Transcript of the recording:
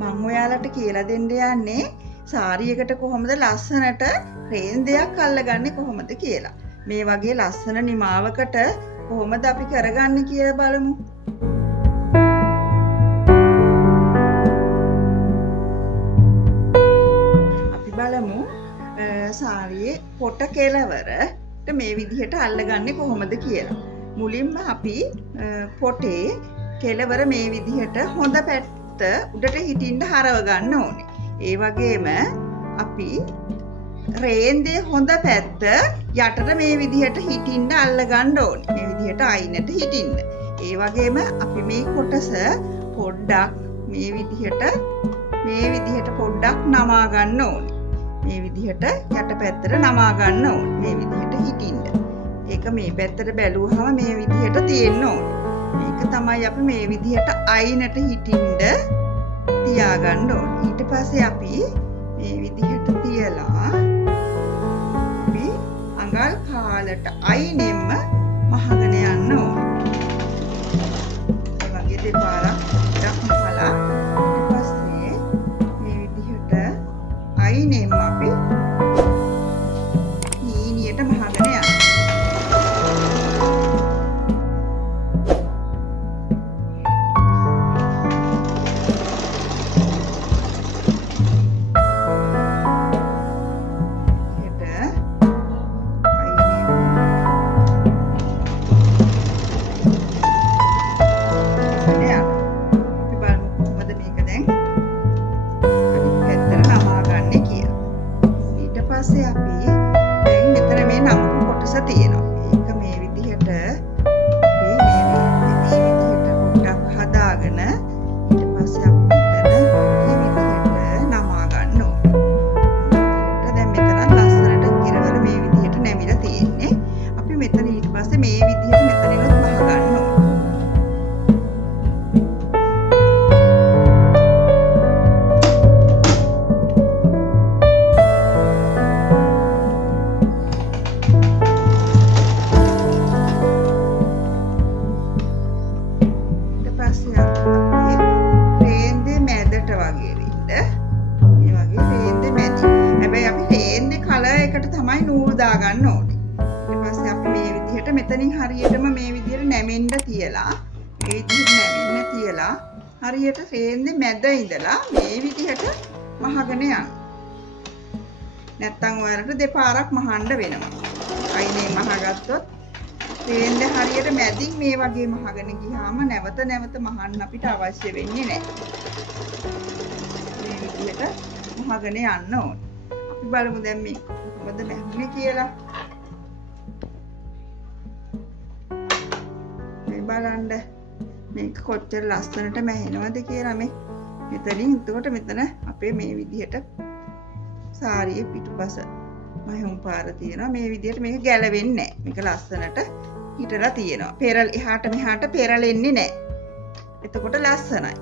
මම ඔයාලට කියලා දෙන්න යන්නේ සාරියකට කොහොමද ලස්සනට රේන්දයක් අල්ලගන්නේ කොහොමද කියලා. මේ වගේ ලස්සන නිමාවකට කොහොමද අපි කරගන්නේ කියලා බලමු. අපි බලමු සාරියේ පොට කෙලවරට මේ විදිහට අල්ලගන්නේ කොහොමද කියලා. මුලින්ම අපි පොටේ කෙලවර මේ විදිහට හොඳ පැත්ත උඩට හිටින්න හරව ගන්න ඕනේ. ඒ වගේම අපි රේන්දේ හොඳ පැත්ත යටට මේ විදිහට හිටින්න අල්ල ගන්න ඕනේ. මේ විදිහට අයිනට හිටින්න. ඒ වගේම අපි මේ කොටස පොඩ්ඩක් මේ විදිහට පොඩ්ඩක් නමා ගන්න ඕනේ. මේ විදිහට යට පැත්තට නමා ගන්න ඕනේ. මේ විදිහට හිටින්න. ඒක මේ පැත්තට බැලුවහම මේ විදිහට තියෙන්න ඕනේ. මේක තමයි අපි මේ විදිහට අයිනට හිටින්න තියාගන්න ඕනේ. ඊට පස්සේ අපි මේ විදිහට තියලා අපි අඟල් කාලට අයිනෙන්ම මහගෙන යන්න ඕනේ. ඒ වගේ දෙපාරක් මහලා ඊට පස්සේ මේ විදිහට අයිනෙන්ම අපි හීනියට මහගෙන යන්න. පස්සේ අපි දැන් මෙතන මේ නම්බු කොටස තියෙනවා. ඒක මේ විදිහට අපි මේ විදිහට පොඩ්ඩක් හදාගෙන ඊට පස්සේ අපි මෙතන මේ විදිහට නමා ගන්න ඕනේ. දැන් මෙතන ලස්සනට කිරවල මේ විදිහට නැමිලා තියෙන්නේ. අපි මෙතන ඊට පස්සේ මේ විදිහට මෙතනිනුත් මහ ගන්න ඕනේ. රේන්දේ මැදට වගේ රින්ද මේ වගේ රේන්දේ මැදි. හැබැයි අපි රේන්දේ කලර් එකට තමයි නූල් දාගන්න ඕනේ. ඊට පස්සේ අපි මේ විදිහට මෙතනින් හරියටම මේ විදිහට නැමෙන්න තියලා මේ විදිහට නැමෙන්න තියලා හරියට රේන්දේ මැද ඉඳලා මේ විදිහට මහගෙන යන්න. නැත්තම් ඔයාලට දෙපාරක් මහන්න වෙනවා. අයිනේ මහගත්තොත් රේන්දේ හරියට මැදින් මේ වගේ මහගෙන ගියාම නැවත මහන්න අපිට අවශ්‍ය වෙන්නේ නැහැ. මේ විදිහට මහගෙන යන්න ඕනේ. අපි බලමු දැන් මේ කොහොමද මැහුනේ කියලා. මේ බලන්න මේක කොච්චර ලස්සනට මැහෙනවද කියලා මේ මෙතනින් එතකොට මෙතන අපේ මේ විදිහට සාරියේ පිටුපස මහුම් පාර තියෙනවා. මේ විදිහට මේක ගැලවෙන්නේ නැහැ. මේක ලස්සනට හිටලා තියෙනවා. එහාට මෙහාට පෙරලෙන්නේ නැහැ. එතකොට ලස්සනයි.